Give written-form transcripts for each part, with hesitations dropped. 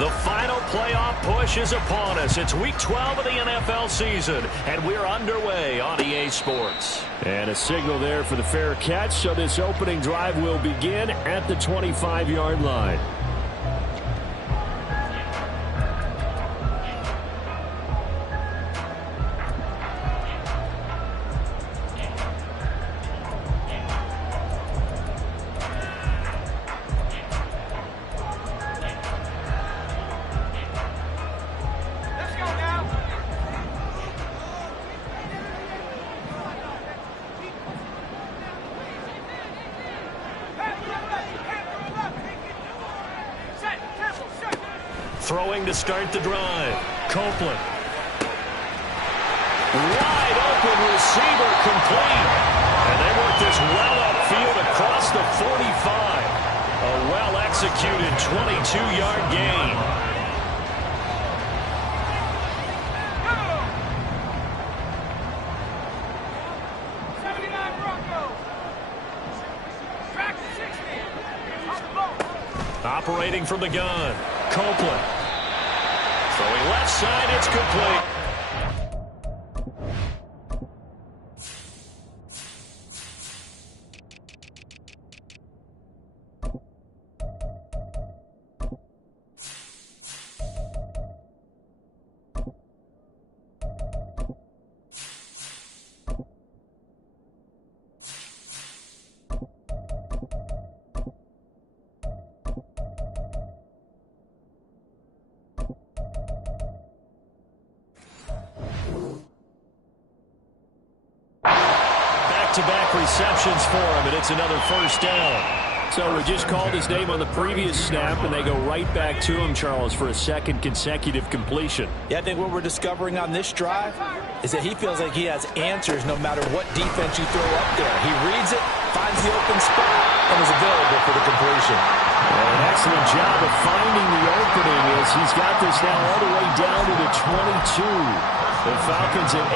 The final playoff push is upon us. It's Week 12 of the NFL season, and we're underway on EA Sports. And a signal there for the fair catch, so this opening drive will begin at the 25-yard line. Throwing to start the drive. Copeland. Wide open receiver complete. And they work this well upfield across the 45. A well-executed 22-yard gain. Operating from the gun. Copeland. Throwing left side, it's complete. Back-to-back receptions for him, and it's another first down. So we just called his name on the previous snap, and they go right back to him, Charles, for a second consecutive completion. Yeah, I think what we're discovering on this drive is that he feels like he has answers no matter what defense you throw up there. He reads it, finds the open spot, and is available for the completion. Well, an excellent job of finding the opening as he's got this now all the way down to the 22. The Falcons at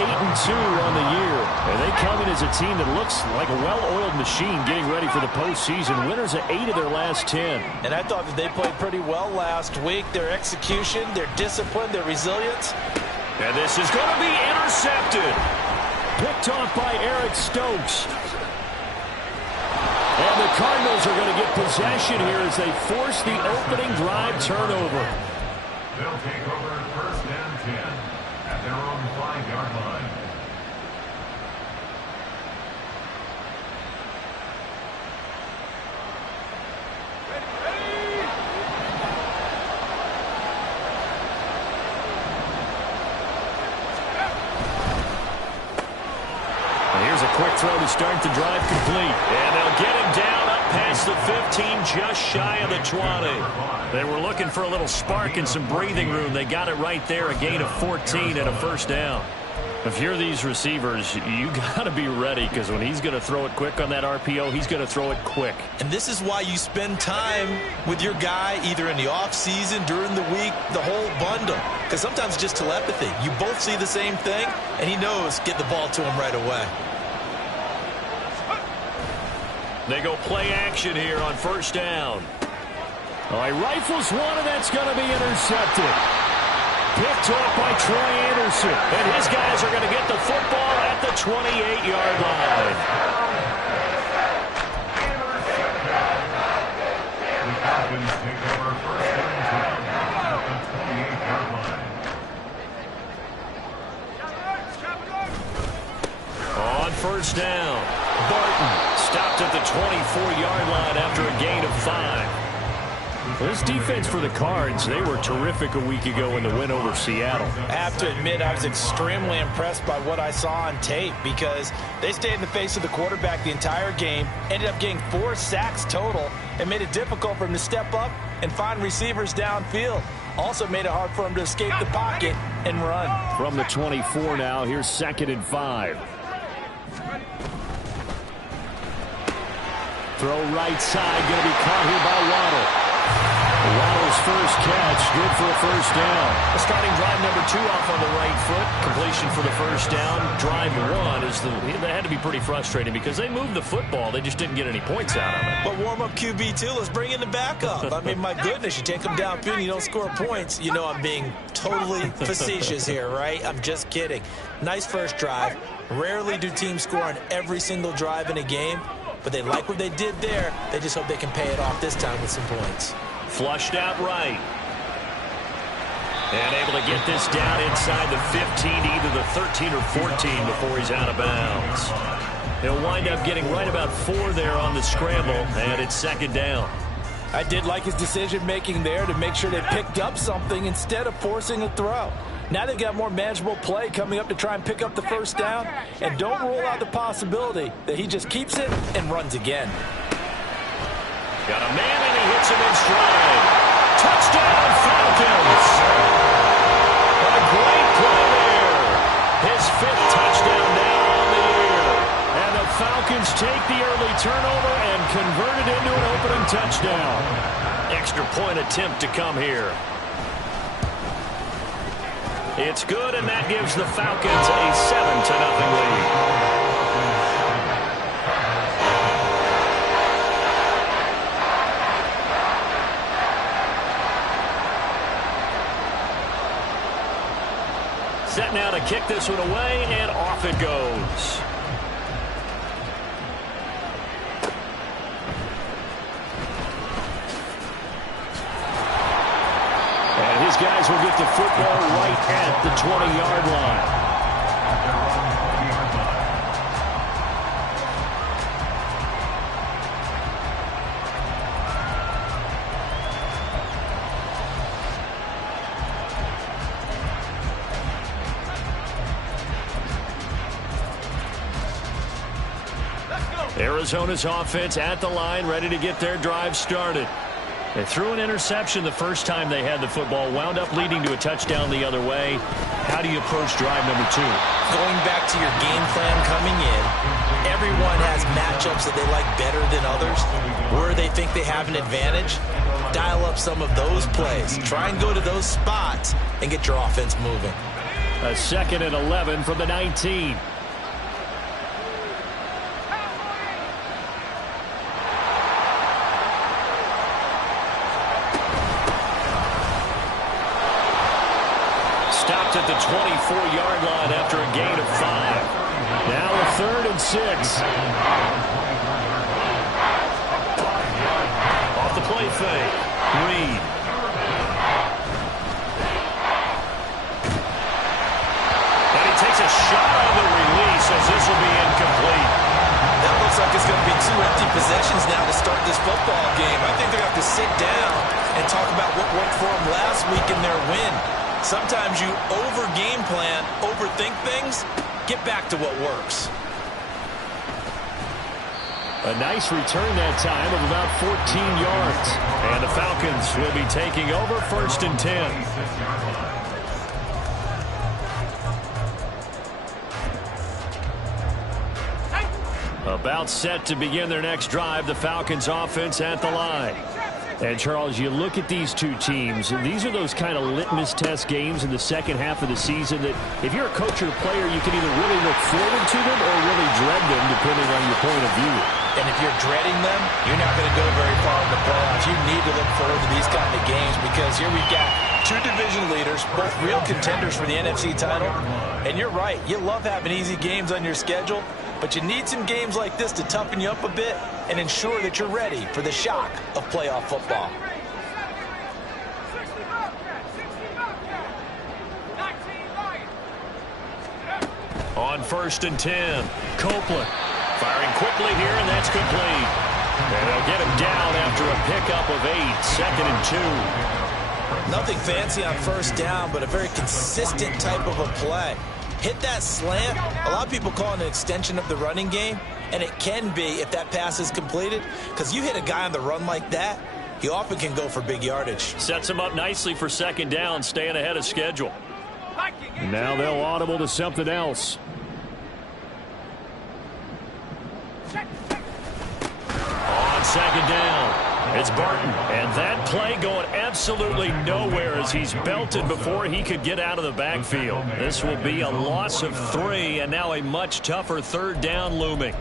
8-2 on the year, and they come in as a team that looks like a well-oiled machine getting ready for the postseason. Winners at 8 of their last 10. And I thought that they played pretty well last week. Their execution, their discipline, their resilience. And this is going to be intercepted. Picked off by Eric Stokes. And the Cardinals are going to get possession here as they force the opening drive turnover. They'll take over first and 10. At their own 5-yard line. And here's a quick throw to start the drive complete. And they'll get him down up past the 15, just shy of the 20. They were looking for a little spark and some breathing room. They got it right there, a gain of 14 and a first down. If you're these receivers, you got to be ready because when he's going to throw it quick on that RPO, he's going to throw it quick. And this is why you spend time with your guy either in the offseason, during the week, the whole bundle. Because sometimes just telepathy. You both see the same thing, and he knows get the ball to him right away. They go play action here on first down. All right, rifles one, and that's going to be intercepted. Picked off by Troy Anderson. And his guys are going to get the football at the 28-yard line. The Falcons take over first and 10 at the 28-yard line. On first down, Barton stopped at the 24-yard line after a gain of 5. This defense for the Cards, they were terrific a week ago in the win over Seattle. I have to admit, I was extremely impressed by what I saw on tape because they stayed in the face of the quarterback the entire game, ended up getting 4 sacks total, and made it difficult for him to step up and find receivers downfield. Also made it hard for him to escape the pocket and run. From the 24 now, here's 2nd and 5. Throw right side, going to be caught here by Waddle. Waddle's first catch, good for a first down. Starting drive number 2 off on the right foot. Completion for the first down. Drive 1 that had to be pretty frustrating because they moved the football. They just didn't get any points out of it. But warm-up QB, too. Let's bring in the backup. I mean, my goodness, you take them downfield and you don't score points. You know I'm being totally facetious here, right? I'm just kidding. Nice first drive. Rarely do teams score on every single drive in a game, but they like what they did there. They just hope they can pay it off this time with some points. Flushed out right. And able to get this down inside the 15, either the 13 or 14 before he's out of bounds. He'll wind up getting right about 4 there on the scramble, and it's second down. I did like his decision-making there to make sure they picked up something instead of forcing a throw. Now they've got more manageable play coming up to try and pick up the first down, and don't rule out the possibility that he just keeps it and runs again. Got a man, and he hits him in stride. Touchdown, Falcons! What a great play there. His 5th touchdown now on the year. And the Falcons take the early turnover and convert it into an opening touchdown. Extra point attempt to come here. It's good, and that gives the Falcons a 7-0 lead. Set now to kick this one away, and off it goes. And his guys will get the football right at the 20-yard line. Arizona's offense at the line, ready to get their drive started. They threw an interception the first time they had the football, wound up leading to a touchdown the other way. How do you approach drive number 2? Going back to your game plan coming in, everyone has matchups that they like better than others. Where they think they have an advantage, dial up some of those plays. Try and go to those spots and get your offense moving. A 2nd and 11 from the 19. Stopped at the 24-yard line after a gain of 5. Now a 3rd and 6. Off the play fake. Reed. And he takes a shot on the release as this will be incomplete. That looks like it's going to be 2 empty possessions now to start this football game. I think they're going to have to sit down and talk about what worked for them last week in their win. Sometimes you over-game plan, overthink things, get back to what works. A nice return that time of about 14 yards. And the Falcons will be taking over 1st and 10. About set to begin their next drive, the Falcons offense at the line. And, Charles, you look at these two teams, and these are those kind of litmus test games in the second half of the season that if you're a coach or a player, you can either really look forward to them or really dread them, depending on your point of view. And if you're dreading them, you're not going to go very far in the playoffs. You need to look forward to these kind of games because here we've got 2 division leaders, both real contenders for the NFC title. And you're right, you love having easy games on your schedule, but you need some games like this to toughen you up a bit and ensure that you're ready for the shock of playoff football. On 1st and 10, Copeland firing quickly here, and that's complete. And they'll get him down after a pickup of 8, 2nd and 2. Nothing fancy on 1st down, but a very consistent type of a play. Hit that slant. A lot of people call it an extension of the running game, and it can be if that pass is completed, because you hit a guy on the run like that, he often can go for big yardage. Sets him up nicely for 2nd down, staying ahead of schedule. And now they'll audible to something else. On 2nd down, It's Barton, and that play going absolutely nowhere as he's belted before he could get out of the backfield. This will be a loss of 3, and now a much tougher third down looming.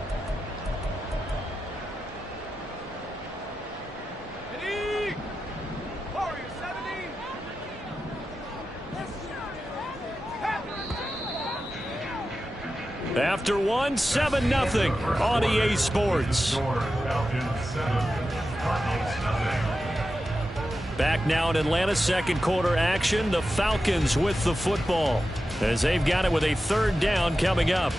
After 1, 7-0 on EA Sports. Back now in Atlanta, second quarter action. The Falcons with the football as they've got it with a third down coming up.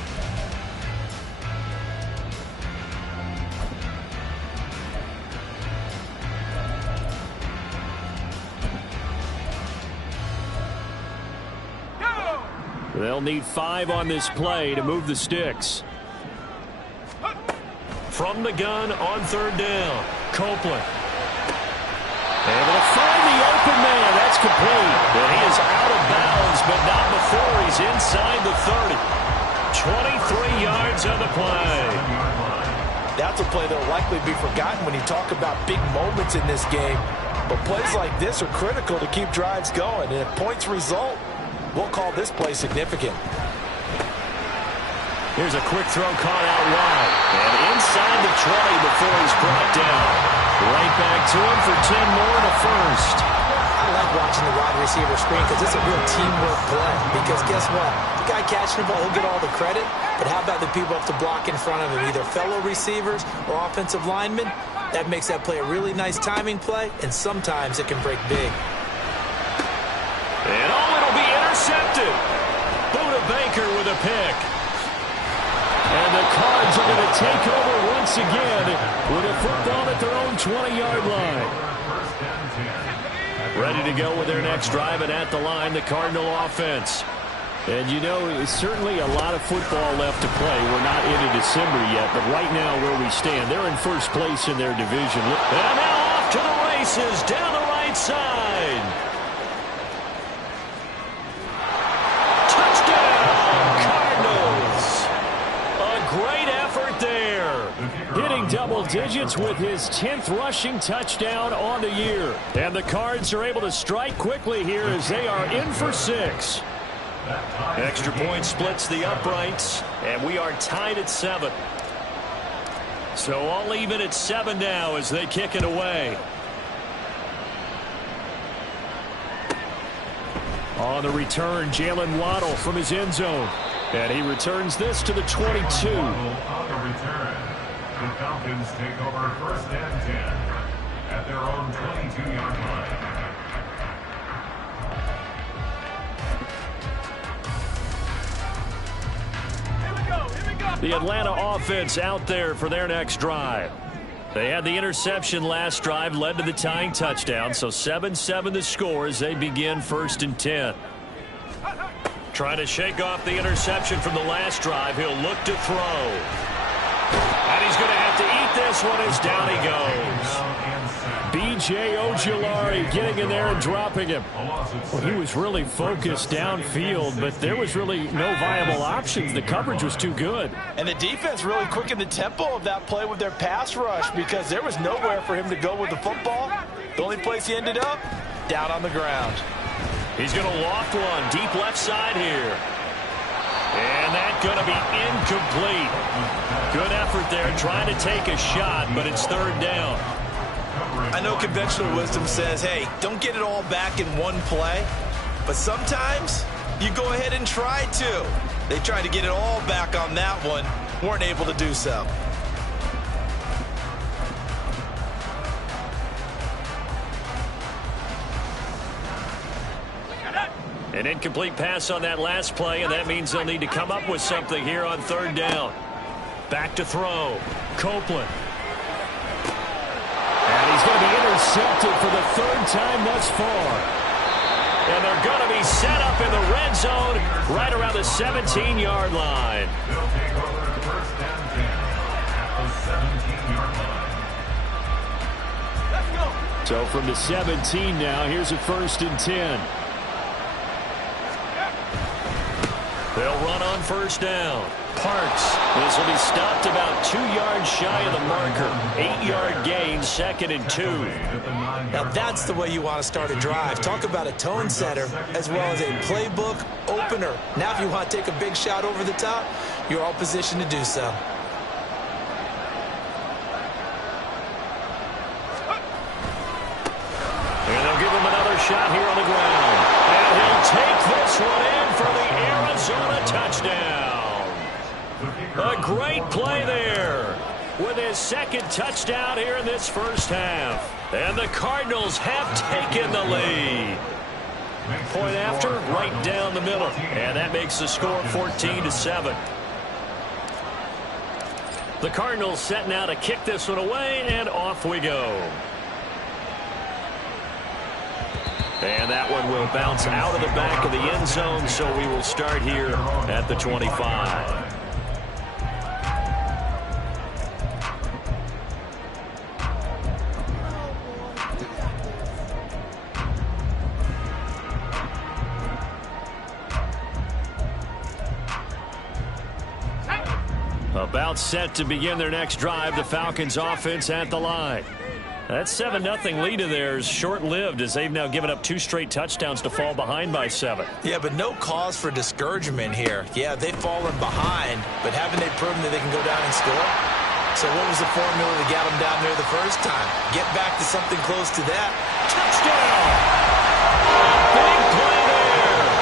They'll need 5 on this play to move the sticks. From the gun on third down, Copeland. Able to find the open man. That's complete. And he is out of bounds, but not before he's inside the 30. 23 yards on the play. That's a play that will likely be forgotten when you talk about big moments in this game. But plays like this are critical to keep drives going. And if points result, we'll call this play significant. Here's a quick throw caught out wide. And inside the 20 before he's brought down. Right back to him for 10 more and a first. I like watching the wide receiver screen because it's a real teamwork play. Because guess what? The guy catching the ball, he'll get all the credit. But how about the people up to block in front of him, either fellow receivers or offensive linemen? That makes that play a really nice timing play, and sometimes it can break big. And it'll be intercepted. Buda Baker with a pick. And the Cards are going to take over once again with a football at their own 20-yard line. Ready to go with their next drive, and at the line, the Cardinal offense. And, you know, it's certainly a lot of football left to play. We're not into December yet, but right now where we stand, they're in first place in their division. And now off to the races down the right side. Great effort there. Hitting double digits with his 10th rushing touchdown on the year. And the Cards are able to strike quickly here as they are in for 6. Extra point splits the uprights, and we are tied at 7. So all even at 7 now as they kick it away. On the return, Jalen Waddle from his end zone. And he returns this to the 22. On the return, the Falcons take over first and 10 at their own 22-yard line. The Atlanta offense out there for their next drive. They had the interception last drive, led to the tying touchdown, so 7-7 the score as they begin first and 10. Trying to shake off the interception from the last drive. He'll look to throw. And he's going to have to eat this one as down he goes. B.J. Ojulari getting in there and dropping him. Well, he was really focused downfield, but there was really no viable options. The coverage was too good. And the defense really quickened the tempo of that play with their pass rush because there was nowhere for him to go with the football. The only place he ended up, down on the ground. He's going to loft one deep left side here. And that's going to be incomplete. Good effort there trying to take a shot, but it's third down. I know conventional wisdom says, hey, don't get it all back in one play. But sometimes you go ahead and try to. They tried to get it all back on that one. Weren't able to do so. An incomplete pass on that last play, and that means they'll need to come up with something here on third down. Back to throw. Copeland. And he's going to be intercepted for the third time thus far. And they're going to be set up in the red zone right around the 17-yard line. They'll take over first and 10 at the 17-yard line. Let's go. So from the 17 now, here's a first and 10. They'll run on first down. Parks. This will be stopped about 2 yards shy of the marker. 8-yard gain, 2nd and 2. Now that's the way you want to start a drive. Talk about a tone setter as well as a playbook opener. Now if you want to take a big shot over the top, you're all positioned to do so. And they'll give him another shot here on the ground. And he'll take this one in for the Arizona touchdown. A great play there with his 2nd touchdown here in this first half. And the Cardinals have taken the lead. Point after, right down the middle. And that makes the score 14-7. The Cardinals set now to kick this one away, and off we go. And that one will bounce out of the back of the end zone, so we will start here at the 25. About set to begin their next drive, the Falcons offense at the line. That 7-0 lead of theirs short-lived as they've now given up 2 straight touchdowns to fall behind by 7. Yeah, but no cause for discouragement here. Yeah, they've fallen behind, but haven't they proven that they can go down and score? So what was the formula that got them down there the first time? Get back to something close to that. Touchdown! Big play there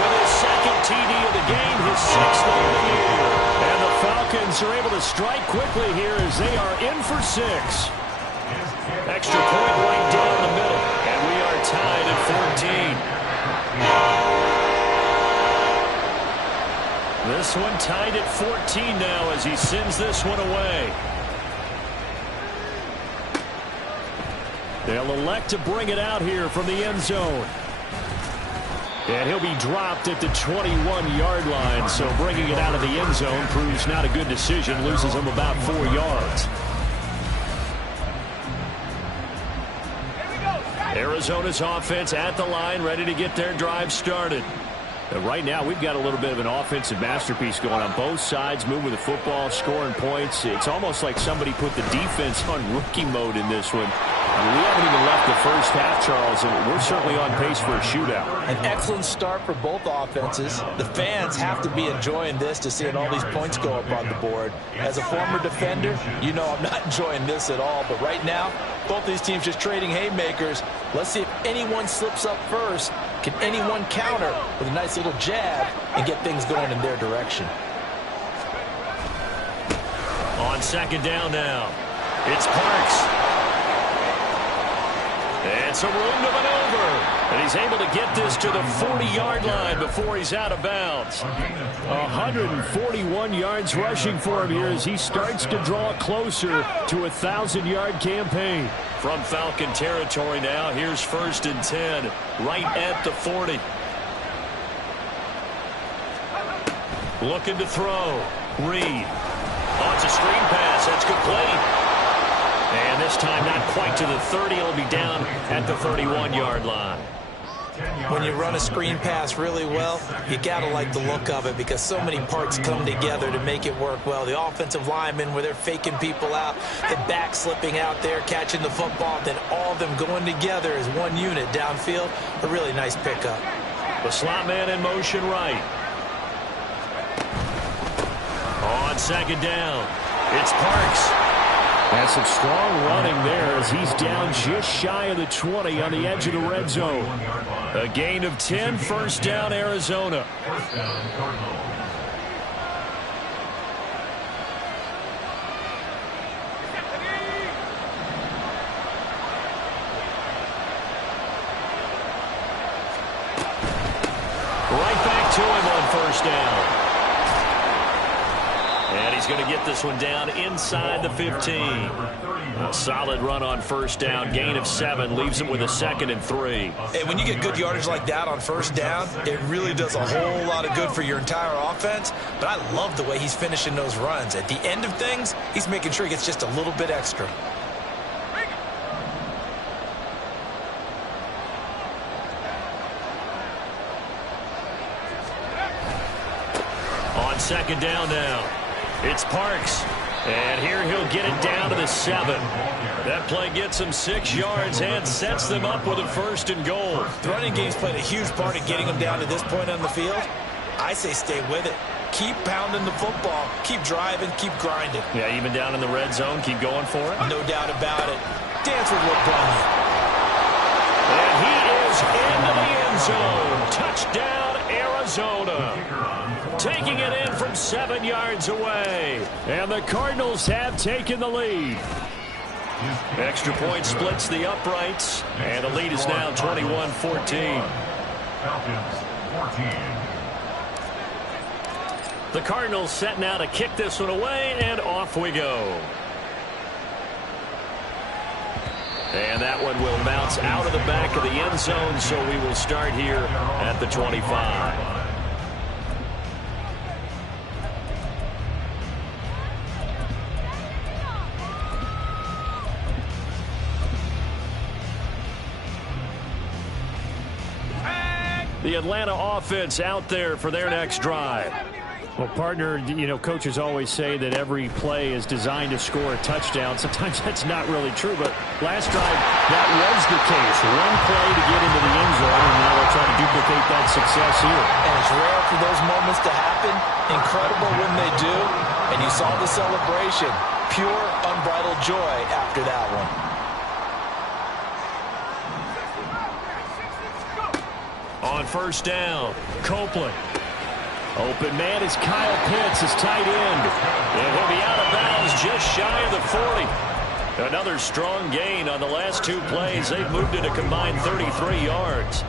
with his 2nd TD of the game, his 6th of the year. And the Falcons are able to strike quickly here as they are in for 6. Extra point right down the middle, and we are tied at 14. This one tied at 14 now as he sends this one away. They'll elect to bring it out here from the end zone. And he'll be dropped at the 21-yard line, so bringing it out of the end zone proves not a good decision, loses him about 4 yards. Arizona's offense at the line, ready to get their drive started. Right now, we've got a little bit of an offensive masterpiece going on both sides, moving the football, scoring points. It's almost like somebody put the defense on rookie mode in this one. I mean, we haven't even left the first half, Charles, and we're certainly on pace for a shootout. An excellent start for both offenses. The fans have to be enjoying this to seeing all these points go up on the board. As a former defender, you know I'm not enjoying this at all. But right now, both these teams just trading haymakers. Let's see if anyone slips up first. Can anyone counter with a nice little jab and get things going in their direction? On 2nd down now, it's Parks. And some room to maneuver. And he's able to get this to the 40-yard line before he's out of bounds. 141 yards rushing for him here as he starts to draw closer to a 1,000-yard campaign. From Falcon territory now, here's 1st and 10, right at the 40. Looking to throw. Reed. Oh, it's a screen pass. That's complete. And this time not quite to the 30. It'll be down at the 31-yard line. When you run a screen pass really well, you got to like the look of it because so many parts come together to make it work well. The offensive linemen where they're faking people out, the back slipping out there, catching the football, then all of them going together as one unit downfield. A really nice pickup. The slot man in motion right. On 2nd down, it's Parks. And some strong running there as he's down just shy of the 20 on the edge of the red zone. A gain of 10, 1st down, Arizona. Right back to him on 1st down. And he's going to get this one down inside the 15. A solid run on 1st down. Gain of 7 leaves him with a 2nd and 3. And when you get good yardage like that on 1st down, it really does a whole lot of good for your entire offense. But I love the way he's finishing those runs. At the end of things, he's making sure he gets just a little bit extra. second down now. It's Parks. And here he'll get it down to the 7. That play gets him 6 yards and sets them up with a 1st and goal. The running game's played a huge part in getting them down to this point on the field. I say stay with it. Keep pounding the football. Keep driving. Keep grinding. Yeah, even down in the red zone, keep going for it. No doubt about it. Dance with what Brownie. And he is into the end zone. Touchdown, Arizona. Taking it in from 7 yards away. And the Cardinals have taken the lead. Extra point splits the uprights. And the lead is now 21-14. Falcons 14. The Cardinals set now to kick this one away, and off we go. And that one will bounce out of the back of the end zone, so we will start here at the 25. The Atlanta offense out there for their next drive. Well, partner, you know, coaches always say that every play is designed to score a touchdown. Sometimes that's not really true, but last drive, that was the case. One play to get into the end zone, and now they'll try to duplicate that success here. And it's rare for those moments to happen. Incredible when they do. And you saw the celebration. Pure, unbridled joy after that one. On 1st down, Copeland. Open man is Kyle Pitts, his tight end. And he'll be out of bounds just shy of the 40. Another strong gain on the last 2 plays. They've moved it a combined 33 yards.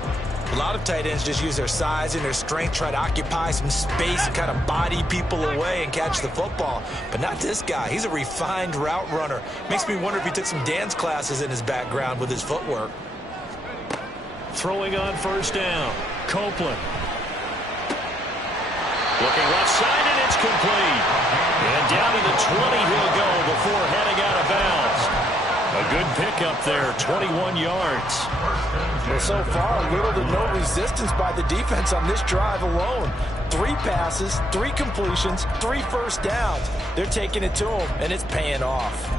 A lot of tight ends just use their size and their strength, try to occupy some space and kind of body people away and catch the football. But not this guy. He's a refined route runner. Makes me wonder if he took some dance classes in his background with his footwork. Throwing on 1st down, Copeland. Looking left side, and it's complete. And down to the 20 he'll go before heading out of bounds. A good pickup there, 21 yards. Well, so far, little to no resistance by the defense on this drive alone. 3 passes, 3 completions, 3 first downs. They're taking it to him, and it's paying off.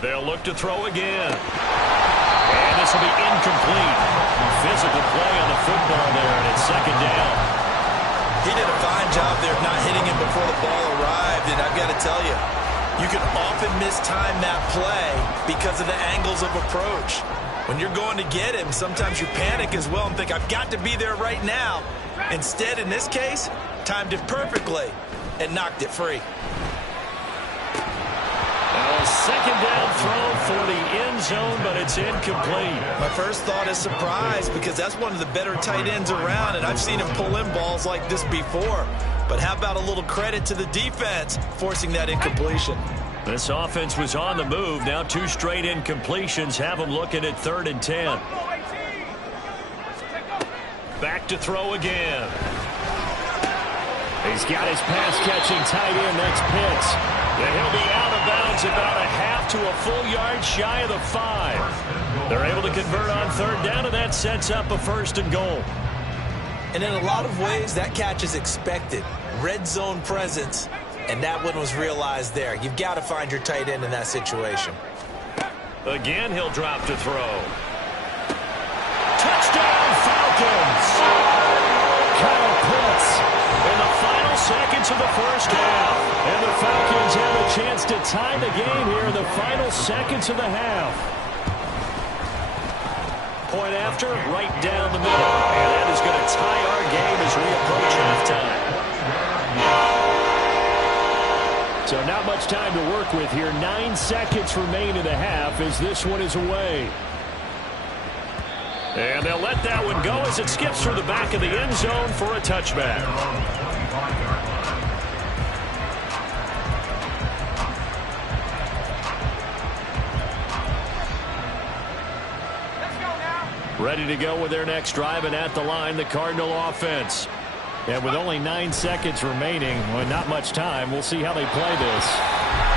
They'll look to throw again. And this will be incomplete. Physical play on the football there, and it's 2nd down. He did a fine job there of not hitting him before the ball arrived, and I've got to tell you, you can often mistime that play because of the angles of approach. When you're going to get him, sometimes you panic as well and think, I've got to be there right now. Instead, in this case, timed it perfectly and knocked it free. A 2nd down throw for the end zone, but it's incomplete. My first thought is surprise because that's one of the better tight ends around, and I've seen him pull in balls like this before. But how about a little credit to the defense forcing that incompletion? This offense was on the move. Now 2 straight incompletions have them looking at 3rd and 10. Back to throw again. He's got his pass-catching tight end. That's Pitts. And he'll be out of bounds about a half to a full yard shy of the 5. They're able to convert on 3rd down, and that sets up a 1st and goal. And in a lot of ways, that catch is expected. Red zone presence, and that one was realized there. You've got to find your tight end in that situation. Again, he'll drop to throw. Touchdown, Falcons! Kyle Pitts. In the final seconds of the 1st half. And the Falcons have a chance to tie the game here in the final seconds of the half. Point after, right down the middle. And that is going to tie our game as we approach halftime. So not much time to work with here. 9 seconds remain in the half as this one is away. And they'll let that one go as it skips through the back of the end zone for a touchback. Ready to go with their next drive, and at the line, the Cardinal offense. And with only 9 seconds remaining, well, not much time, we'll see how they play this.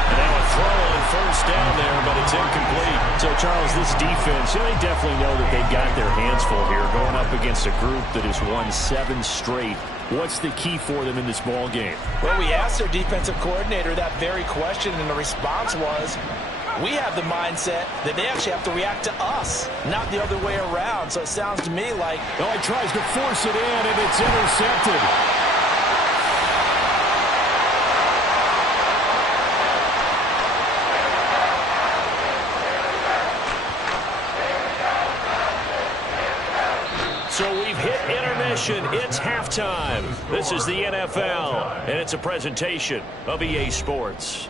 And now a throw on first down there, but it's incomplete. So, Charles, this defense, they definitely know that they've got their hands full here going up against a group that has won 7 straight. What's the key for them in this ball game? Well, we asked their defensive coordinator that very question, and the response was, we have the mindset that they actually have to react to us, not the other way around. So it sounds to me like... Oh, he tries to force it in, and it's intercepted. So we've hit intermission. It's halftime. This is the NFL, and it's a presentation of EA Sports.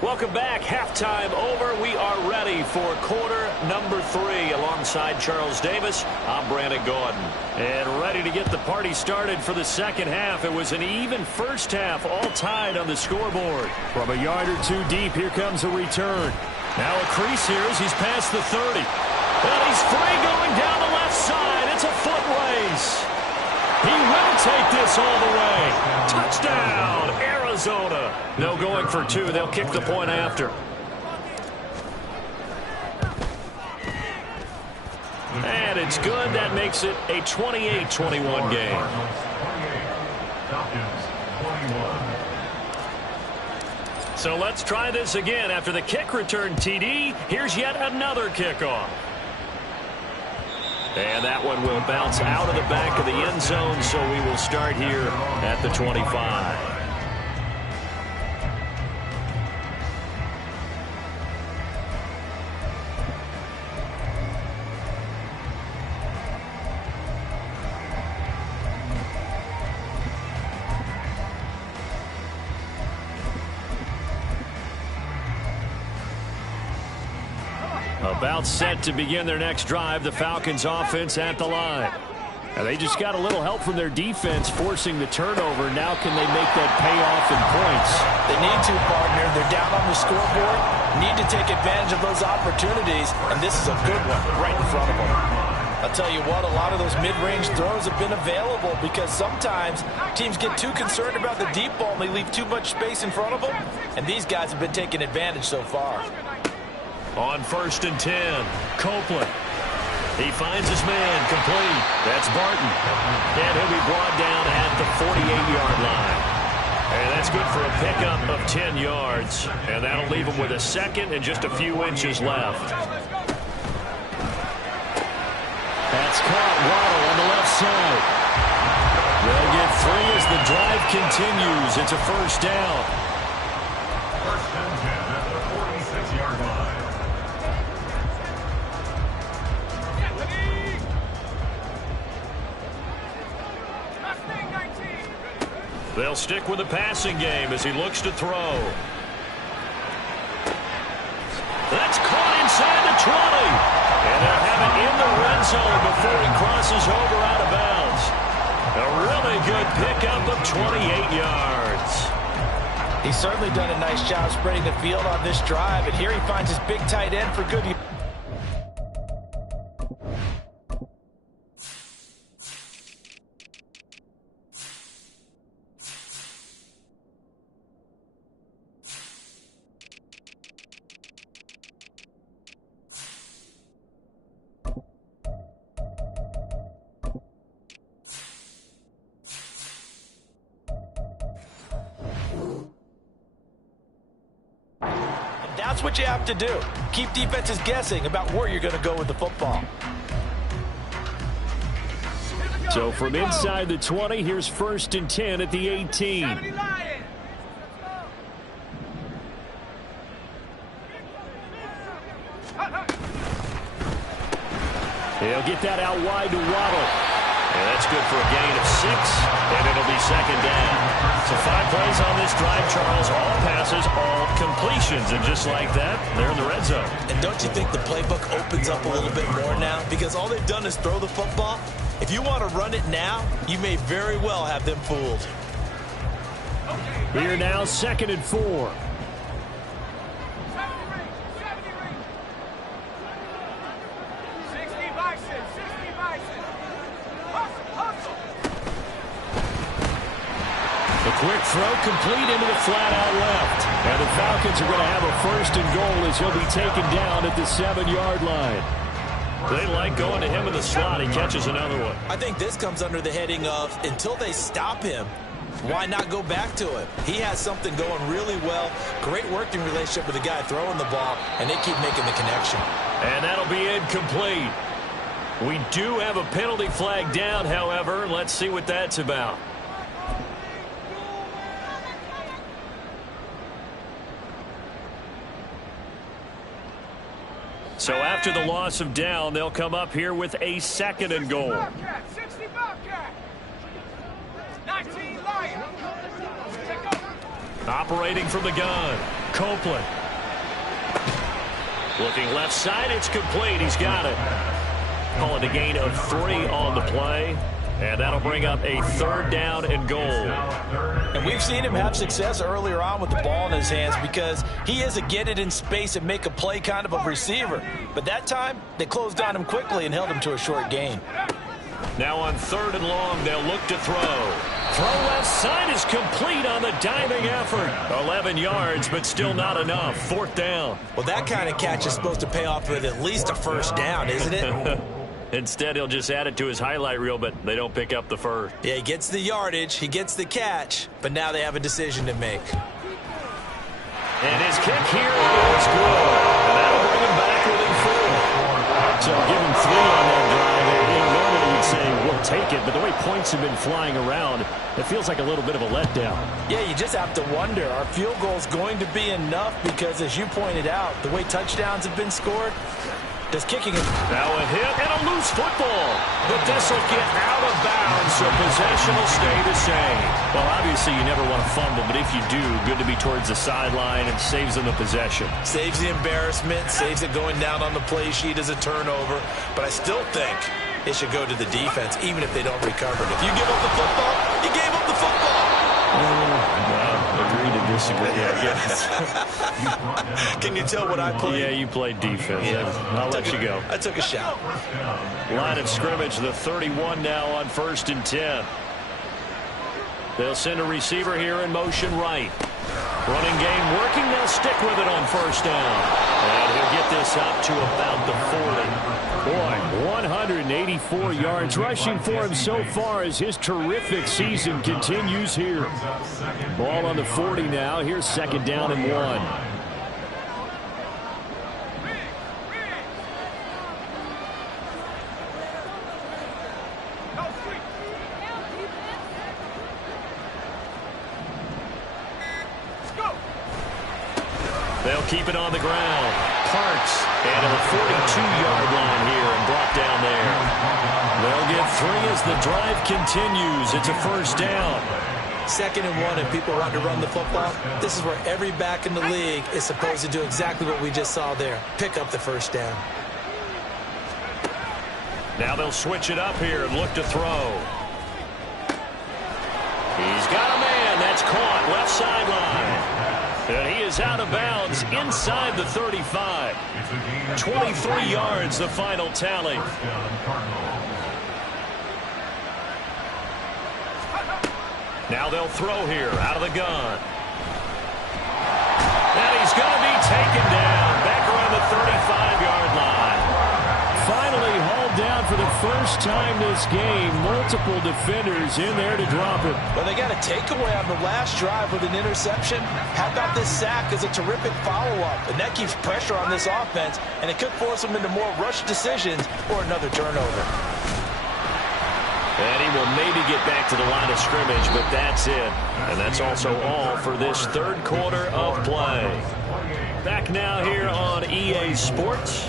Welcome back. Halftime over. We are ready for quarter number 3. Alongside Charles Davis, I'm Brandon Gordon. And ready to get the party started for the second half. It was an even first half, all tied on the scoreboard. From a yard or 2 deep, here comes a return. Now a crease here as he's past the 30. And he's free going down the left side. It's a foot race. He will take this all the way. Touchdown, Arizona. No going for 2. They'll kick the point after. And it's good. That makes it a 28-21 game. So let's try this again. After the kick return TD, here's yet another kickoff. And that one will bounce out of the back of the end zone, so we will start here at the 25. About set to begin their next drive, the Falcons offense at the line. And they just got a little help from their defense forcing the turnover. Now can they make that pay off in points? They need to, partner. They're down on the scoreboard. Need to take advantage of those opportunities, and this is a good one right in front of them. I'll tell you what, a lot of those mid-range throws have been available because sometimes teams get too concerned about the deep ball and they leave too much space in front of them, and these guys have been taking advantage so far. On 1st and 10, Copeland. He finds his man, complete. That's Barton. And he'll be brought down at the 48-yard line. And that's good for a pickup of 10 yards. And that'll leave him with a second and just a few inches left. That's caught. Waddle on the left side. They'll get 3 as the drive continues. It's a first down. 1st and 10 at the 46-yard line. They'll stick with the passing game as he looks to throw. That's caught inside the 20. And they'll have it in the red zone before he crosses over out of bounds. A really good pickup of 28 yards. He's certainly done a nice job spreading the field on this drive, and here he finds his big tight end for good. That's what you have to do. Keep defenses guessing about where you're going to go with the football. So from inside the 20, here's 1st and 10 at the 18. He'll get that out wide to Waddle. And that's good for a gain of 6, and it'll be second down. So 5 plays on this drive, Charles. All passes, all completions. And just like that, they're in the red zone. And don't you think the playbook opens up a little bit more now? Because all they've done is throw the football. If you want to run it now, you may very well have them fooled. Here now, 2nd and 4. The quick throw complete into the flat out left. And the Falcons are going to have a 1st and goal as he'll be taken down at the 7-yard line. They like going to him in the slot. He catches another one. I think this comes under the heading of until they stop him, why not go back to it? He has something going really well. Great working relationship with the guy throwing the ball, and they keep making the connection. And that'll be incomplete. We do have a penalty flag down, however. Let's see what that's about. So after the loss of down, they'll come up here with a 2nd and goal. Operating from the gun, Copeland. Looking left side, it's complete. He's got it. Call it a gain of 3 on the play. And that'll bring up a 3rd down and goal. And we've seen him have success earlier on with the ball in his hands because he is a get it in space and make a play kind of a receiver. But that time, they closed on him quickly and held him to a short gain. Now on 3rd and long, they'll look to throw. Throw left side is complete on the diving effort. 11 yards, but still not enough. 4th down. Well, that kind of catch is supposed to pay off with at least a 1st down, isn't it? Instead, he'll just add it to his highlight reel, but they don't pick up the 1st. Yeah, he gets the yardage, he gets the catch, but now they have a decision to make. And his kick here is good. And that'll bring him back within 4. So give him 3 on that drive. Normally you'd say, we'll take it, but the way points have been flying around, it feels like a little bit of a letdown. Yeah, you just have to wonder, are field goals going to be enough? Because as you pointed out, the way touchdowns have been scored, does kicking it? Now a hit and a loose football. But this will get out of bounds, so possession will stay the same. Well, obviously you never want to fumble, but if you do, good to be towards the sideline and saves them the possession. Saves the embarrassment, saves it going down on the play sheet as a turnover. But I still think it should go to the defense, even if they don't recover it. If you give up the football, you gave up the football. Agree to disagree, I guess. Can you tell what I played? Yeah, you played defense. Yeah. I'll let you go. I took a shot. Line of scrimmage, the 31 now on 1st and 10. They'll send a receiver here in motion right. Running game working. They'll stick with it on 1st down. And he'll get this up to about the 40. Boy, 184 yards rushing for him so far as his terrific season continues here. Ball on the 40 now. Here's 2nd down and 1. They'll keep it on the ground. Parks and a 42-yard line here and brought down there. They'll get 3 as the drive continues. It's a 1st down. 2nd and 1, and people want to run the football. This is where every back in the league is supposed to do exactly what we just saw there. Pick up the 1st down. Now they'll switch it up here and look to throw. He's got a man. That's caught left sideline. And he is out of bounds inside the 35. 23 yards, the final tally. Now they'll throw here out of the gun. And he's going to be taken down back around the 35-yard line. Finally hauled down for the first time this game. Multiple defenders in there to drop it. Well, they got a takeaway on the last drive with an interception. How about this sack as a terrific follow-up? And that keeps pressure on this offense, and it could force them into more rush decisions or another turnover. And he will maybe get back to the line of scrimmage, but that's it. And that's also all for this 3rd quarter of play. Back now here on EA Sports.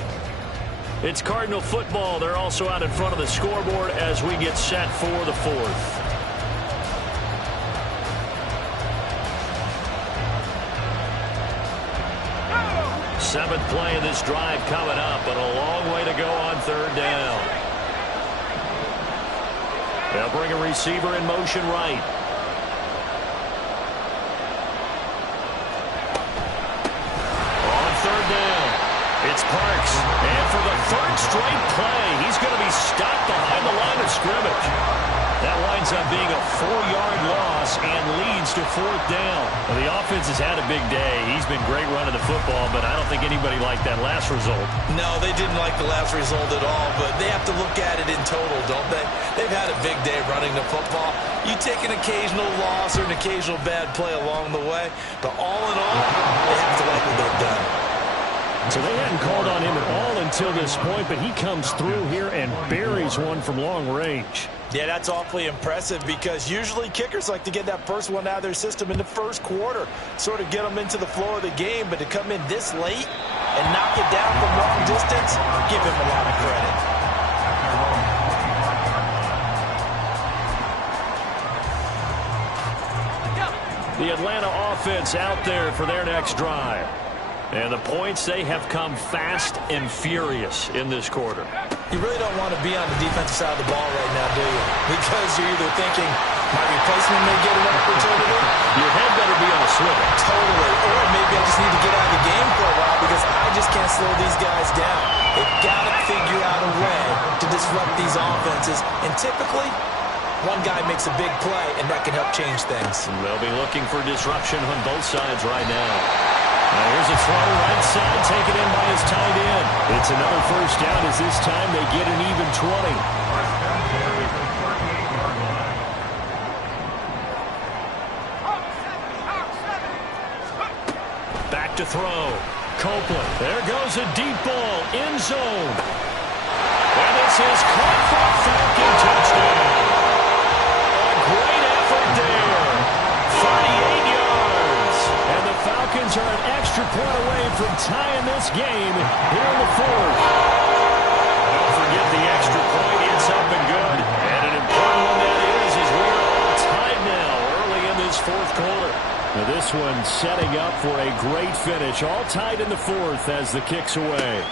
It's Cardinal football. They're also out in front of the scoreboard as we get set for the fourth. Seventh play of this drive coming up, but a long way to go on third down. They'll bring a receiver in motion right. On third down, it's Parks. And for the third straight play, he's going to be stopped behind the line of scrimmage. That winds up being a 4-yard loss and leads to fourth down. Well, the offense has had a big day. He's been great running the football, but I don't think anybody liked that last result. No, they didn't like the last result at all, but they have to look at it in total, don't they? They've had a big day running the football. You take an occasional loss or an occasional bad play along the way, but all in all, they have to like what they've done. So they hadn't called on him at all until this point, but he comes through here and buries one from long range. Yeah, that's awfully impressive because usually kickers like to get that first one out of their system in the first quarter, sort of get them into the flow of the game, but to come in this late and knock it down from long distance, give him a lot of credit. The Atlanta offense out there for their next drive. And the points, they have come fast and furious in this quarter. You really don't want to be on the defensive side of the ball right now, do you? Because you're either thinking, my replacement may get an opportunity. Your head better be on the swivel. Totally. Or maybe I just need to get out of the game for a while because I just can't slow these guys down. They've got to figure out a way to disrupt these offenses. And typically, one guy makes a big play, and that can help change things. And they'll be looking for disruption on both sides right now. Now here's a throw right side, taken in by his tight end. It's another first down as this time they get an even 20. Back to throw. Copeland. There goes a deep ball. End zone. And this is caught for a Falcon touchdown. A great effort there. 38 yards. And the Falcons are an extra point away from tying this game here in the fourth. Don't forget the extra point. It's up and good. And an important one that is as we are all tied now early in this fourth quarter. Now this one setting up for a great finish. All tied in the fourth as the kick's away.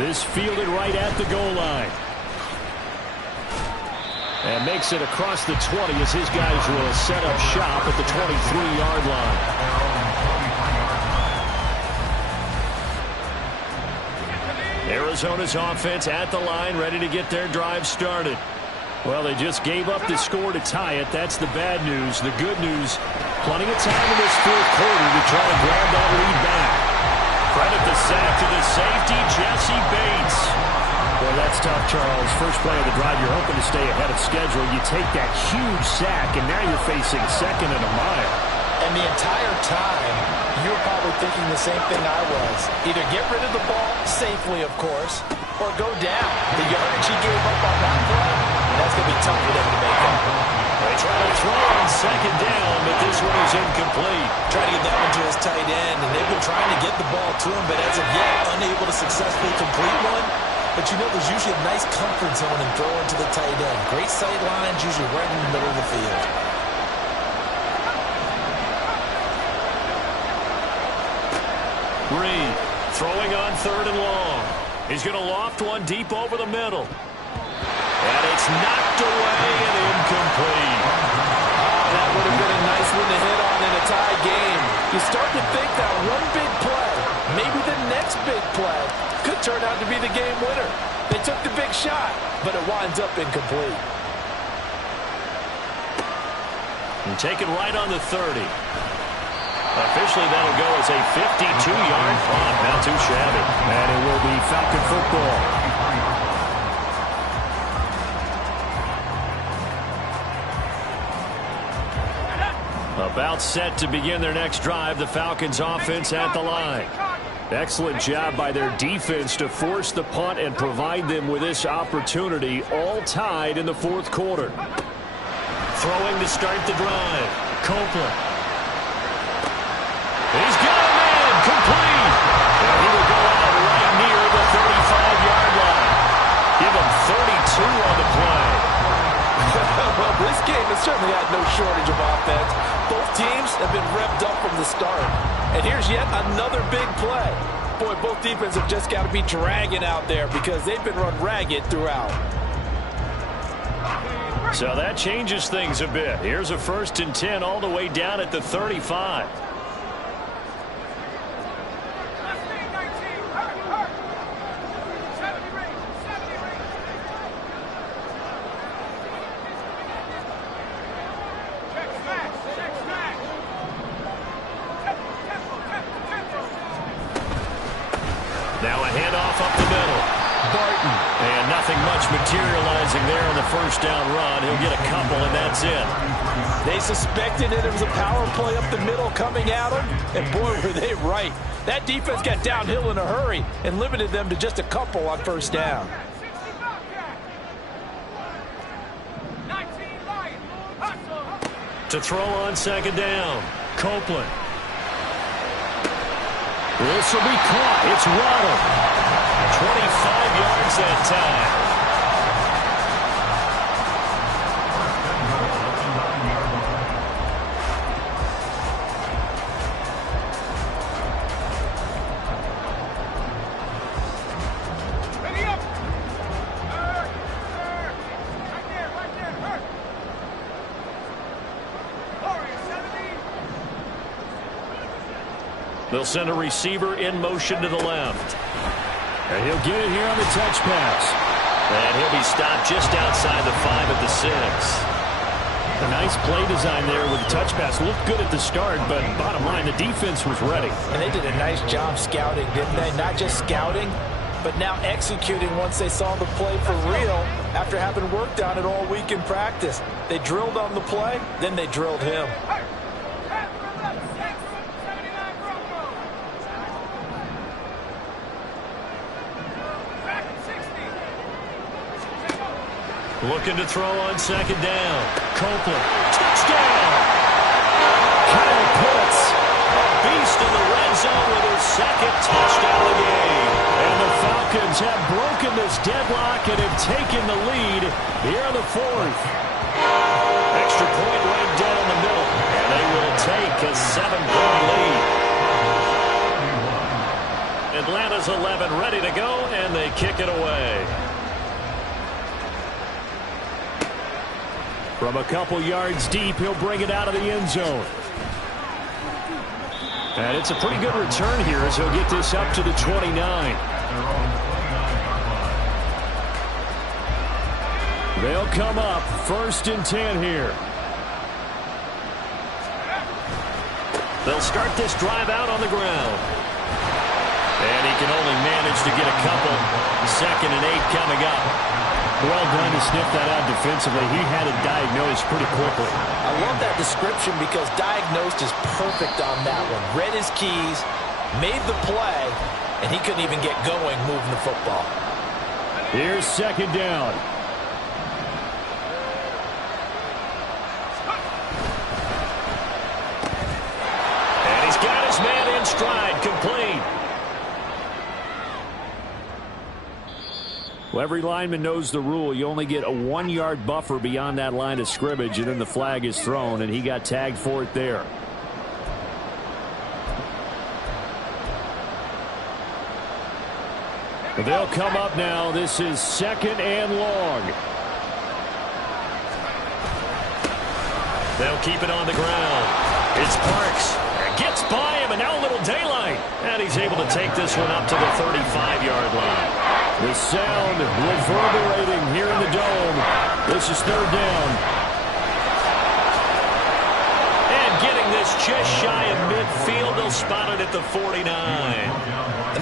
This fielded right at the goal line. And makes it across the 20 as his guys will set up shop at the 23-yard line. Arizona's offense at the line, ready to get their drive started. Well, they just gave up the score to tie it. That's the bad news. The good news, plenty of time in this fourth quarter to try to grab that lead back. Credit the sack to the safety, Jesse Bates. Well, that's tough, Charles. First play of the drive, you're hoping to stay ahead of schedule. You take that huge sack, and now you're facing second and a mile. And the entire time, you were probably thinking the same thing I was. Either get rid of the ball, safely, of course, or go down. The yardage he gave up on that play, that's going to be tough for them to make up. They try to throw on second down, but this one is incomplete. Trying to get that one to his tight end, and they've been trying to get the ball to him, but as of yet, unable to successfully complete one. But you know there's usually a nice comfort zone in throwing to the tight end. Great sight lines, usually right in the middle of the field. Reed throwing on third and long. He's going to loft one deep over the middle. And it's knocked away and incomplete. That would have been a nice one to hit on in a tie game. You start to think that one big play, maybe the next big play, could turn out to be the game winner. They took the big shot, but it winds up incomplete. And taken right on the 30. Officially, that'll go as a 52-yard punt. Not too shabby. And it will be Falcon football. About set to begin their next drive, the Falcons offense at the line. Excellent job by their defense to force the punt and provide them with this opportunity, all tied in the fourth quarter. Throwing to start the drive. Copeland. He's got a man complete. And he will go out right near the 35-yard line. certainly had no shortage of offense. Both teams have been revved up from the start. And here's yet another big play. Boy, both defenses have just got to be dragging out there because they've been run ragged throughout. So that changes things a bit. Here's a 1st and 10 all the way down at the 35. Now a handoff up the middle. Barton. And nothing much materializing there on the first down run. He'll get a couple, and that's it. They suspected it was a power play up the middle coming at them, and boy, were they right. That defense got downhill in a hurry and limited them to just a couple on first down. To throw on 2nd down, Copeland. This will be caught. It's Waddle. 25 yards that time. They'll send a receiver in motion to the left. And he'll get it here on the touch pass. And he'll be stopped just outside the 5 at the 6. A nice play design there with the touch pass. Looked good at the start, but bottom line, the defense was ready. And they did a nice job scouting, didn't they? Not just scouting, but now executing once they saw the play for real after having worked on it all week in practice. They drilled on the play, then they drilled him. Looking to throw on 2nd down. Copeland. Touchdown! Kyle Pitts. A beast in the red zone with his 2nd touchdown of the game. And the Falcons have broken this deadlock and have taken the lead here in the 4th. Extra point right down the middle. And they will take a 7-point lead. Atlanta's 11 ready to go, and they kick it away. From a couple yards deep, he'll bring it out of the end zone. And it's a pretty good return here as he'll get this up to the 29. They'll come up 1st and 10 here. They'll start this drive out on the ground. And he can only manage to get a couple. 2nd and 8 coming up. Well done to sniff that out defensively. He had it diagnosed pretty quickly. I love that description because diagnosed is perfect on that one. Read his keys, made the play, and he couldn't even get going moving the football. Here's 2nd down. And he's got his man in stride, complete. Well, every lineman knows the rule. You only get a 1-yard buffer beyond that line of scrimmage, and then the flag is thrown, and he got tagged for it there. But they'll come up now. This is 2nd and long. They'll keep it on the ground. It's Parks. Gets by him, and now a little daylight. And he's able to take this one up to the 35-yard line. The sound reverberating here in the dome. This is 3rd down. And getting this just shy of midfield. They'll spot it at the 49.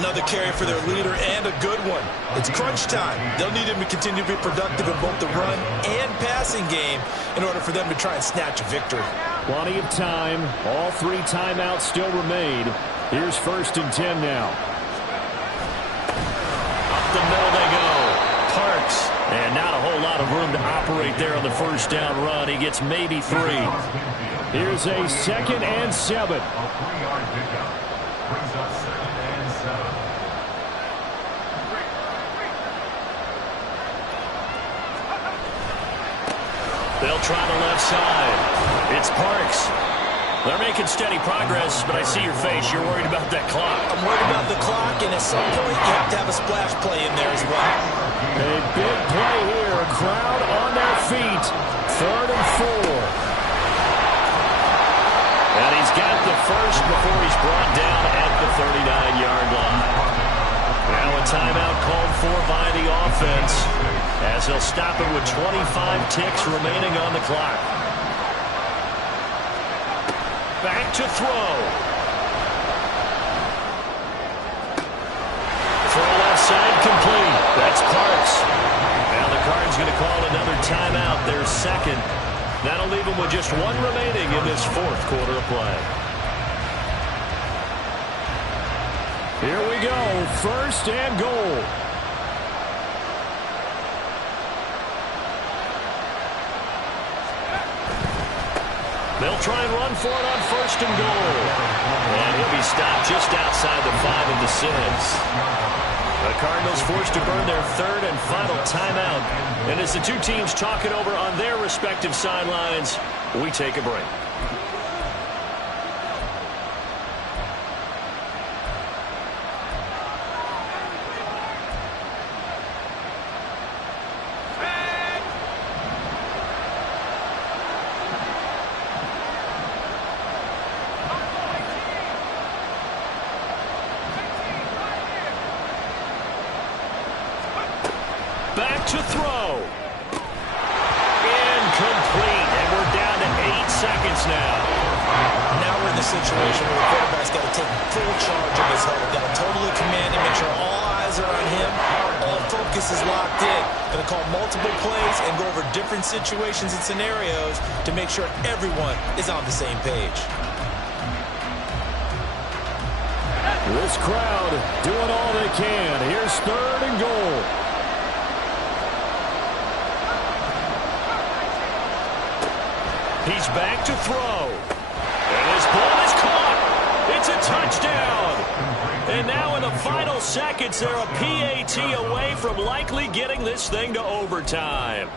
Another carry for their leader and a good one. It's crunch time. They'll need him to continue to be productive in both the run and passing game in order for them to try and snatch a victory. Plenty of time. All 3 timeouts still remain. Here's 1st and 10 now. Up the middle they go. Parks. And not a whole lot of room to operate there on the first down run. He gets maybe 3. Here's a 2nd and 7. A 3-yard pickup brings up 2nd and 7. They'll try the left side. It's Parks. They're making steady progress, but I see your face. You're worried about that clock. I'm worried about the clock, and at some point, you have to have a splash play in there as well. A big play here. A crowd on their feet. 3rd and 4. And he's got the first before he's brought down at the 39-yard line. Now a timeout called for by the offense as they'll stop it with 25 ticks remaining on the clock. Back to throw. Throw left side complete. That's Parks. Now the Cards going to call another timeout, their second. That'll leave them with just one remaining in this 4th quarter of play. Here we go. 1st and goal. They'll try and run for it on 1st and goal. And he'll be stopped just outside the 5 of the 6. The Cardinals forced to burn their 3rd and final timeout. And as the two teams talk it over on their respective sidelines, we take a break. Back to throw. Incomplete. And we're down to 8 seconds now. Now we're in the situation where the quarterback's got to take full charge of his huddle. Got to totally command him, make sure all eyes are on him. All focus is locked in. Going to call multiple plays and go over different situations and scenarios to make sure everyone is on the same page. This crowd doing all they can. Here's 3rd and goal. He's back to throw. And his ball is caught. It's a touchdown. And now in the final seconds, they're a PAT away from likely getting this thing to overtime.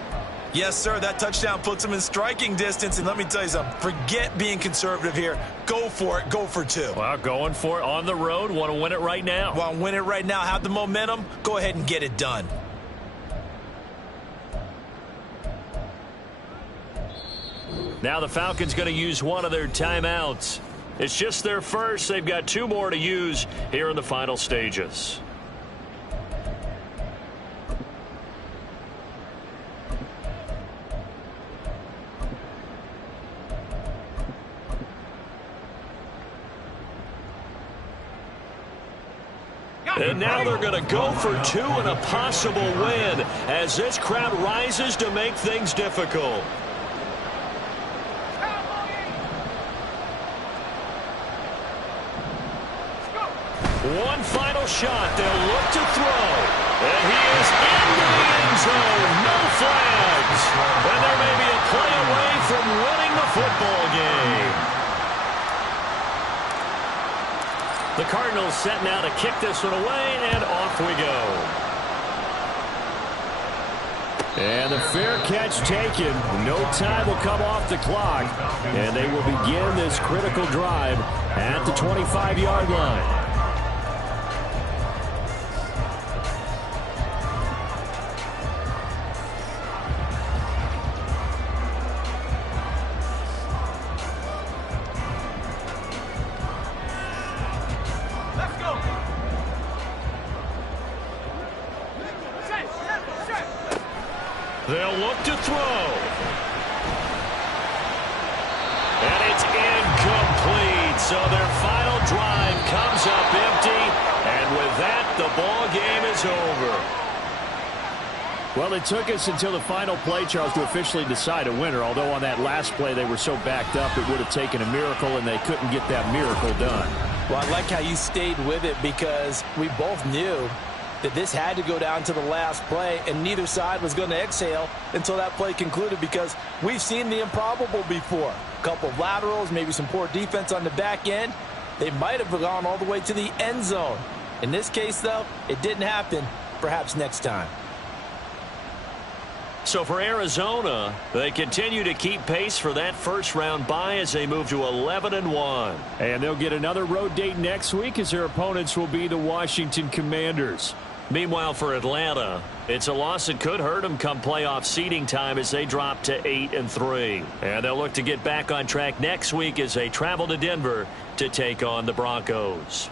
Yes, sir, that touchdown puts them in striking distance. And let me tell you something, forget being conservative here. Go for it. Go for 2. Well, going for it on the road. Want to win it right now. Want to win it right now, have the momentum, go ahead and get it done. Now the Falcons going to use one of their timeouts. It's just their first. They've got 2 more to use here in the final stages. And now they're going to go for 2 and a possible win as this crowd rises to make things difficult. One final shot. They'll look to throw. And he is in the end zone. No flags. And there may be a play away from winning the football game. The Cardinals set now to kick this one away, and off we go. And the fair catch taken. No time will come off the clock. And they will begin this critical drive at the 25-yard line. They'll look to throw. And it's incomplete. So their final drive comes up empty. And with that, the ball game is over. Well, it took us until the final play, Charles, to officially decide a winner. Although on that last play they were so backed up, it would have taken a miracle, and they couldn't get that miracle done. Well, I like how you stayed with it because we both knew that this had to go down to the last play, and neither side was going to exhale until that play concluded because we've seen the improbable before. A couple of laterals, maybe some poor defense on the back end. They might have gone all the way to the end zone. In this case, though, it didn't happen. Perhaps next time. So for Arizona, they continue to keep pace for that first-round bye as they move to 11-1. And they'll get another road date next week as their opponents will be the Washington Commanders. Meanwhile, for Atlanta, it's a loss that could hurt them come playoff seeding time as they drop to 8-3. And they'll look to get back on track next week as they travel to Denver to take on the Broncos.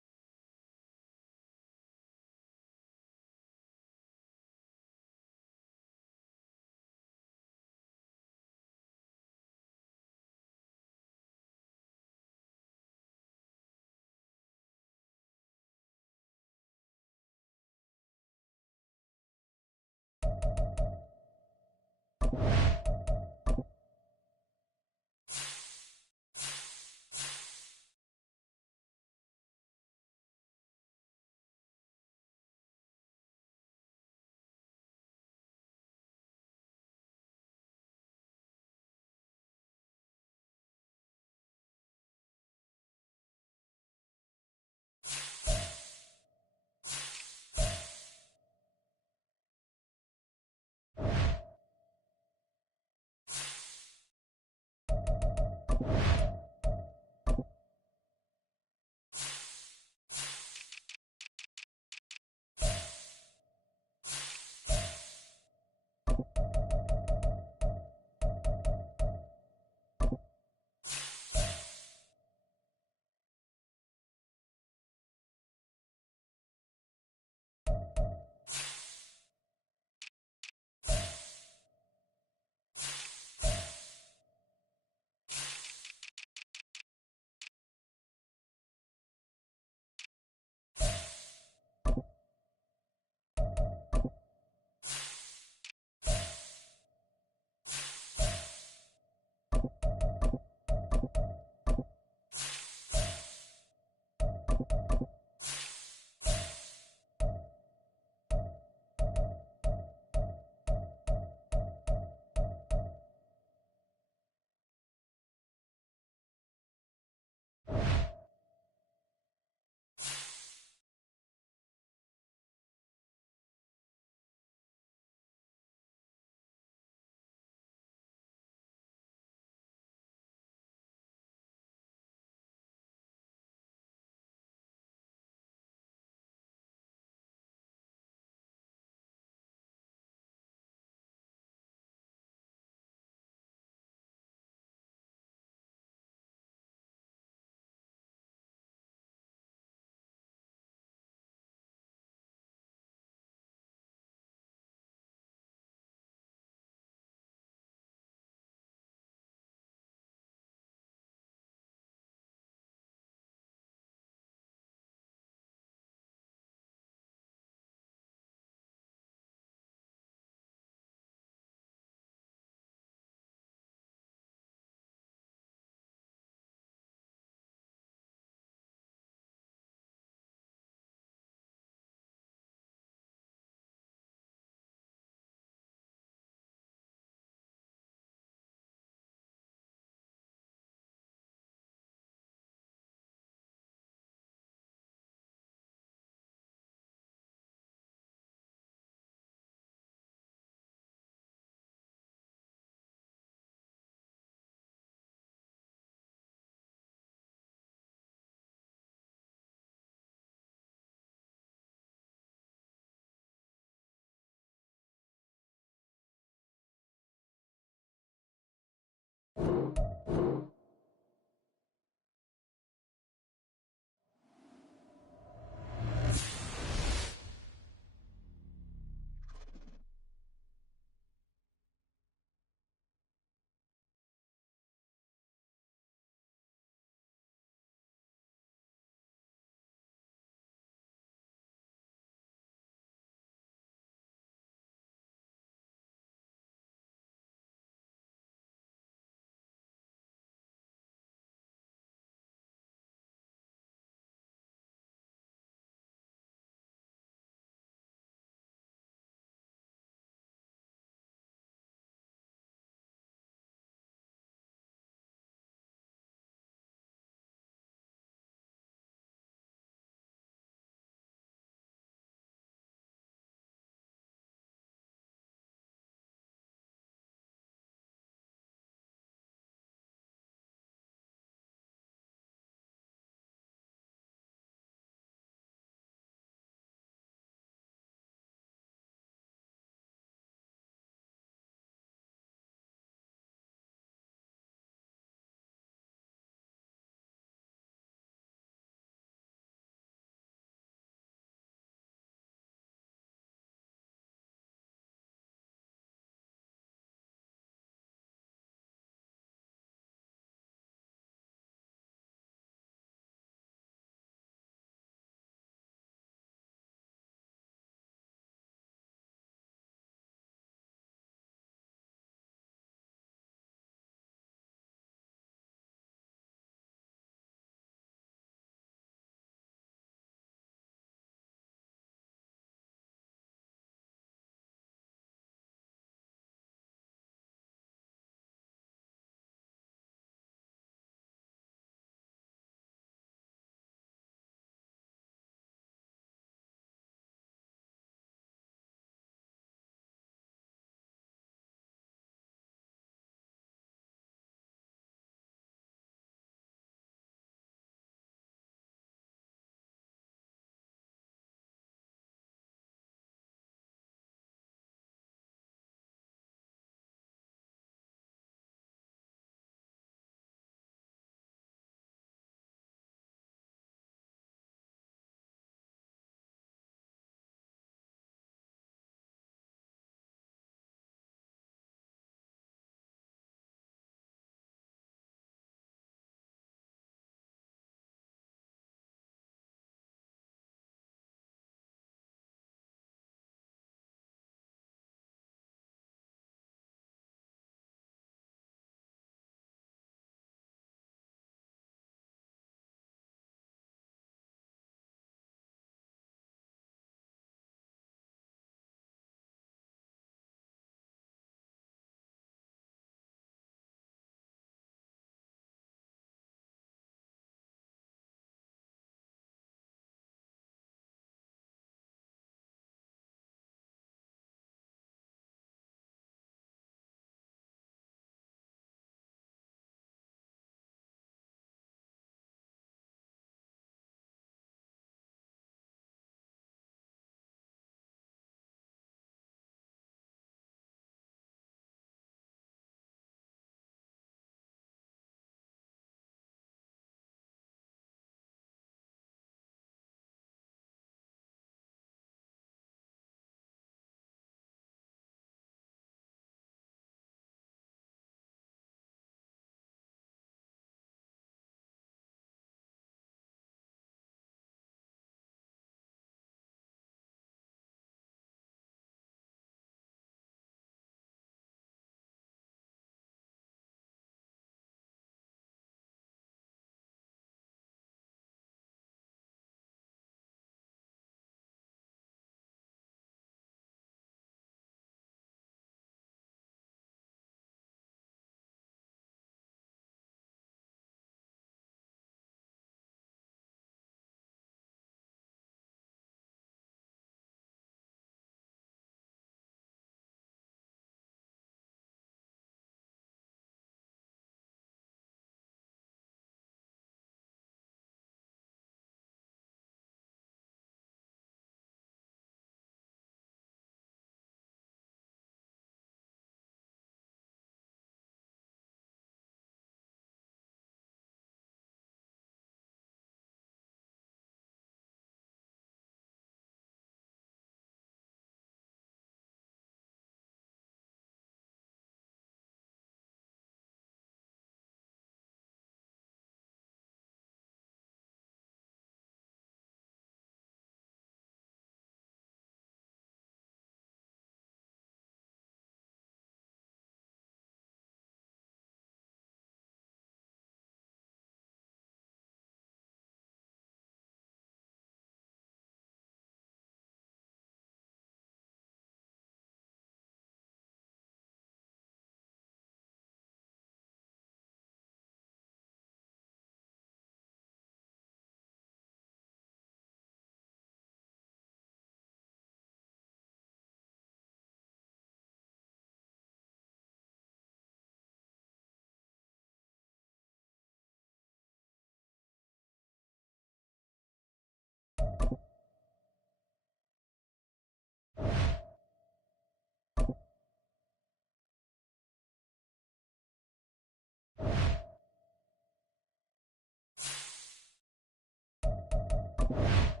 ball.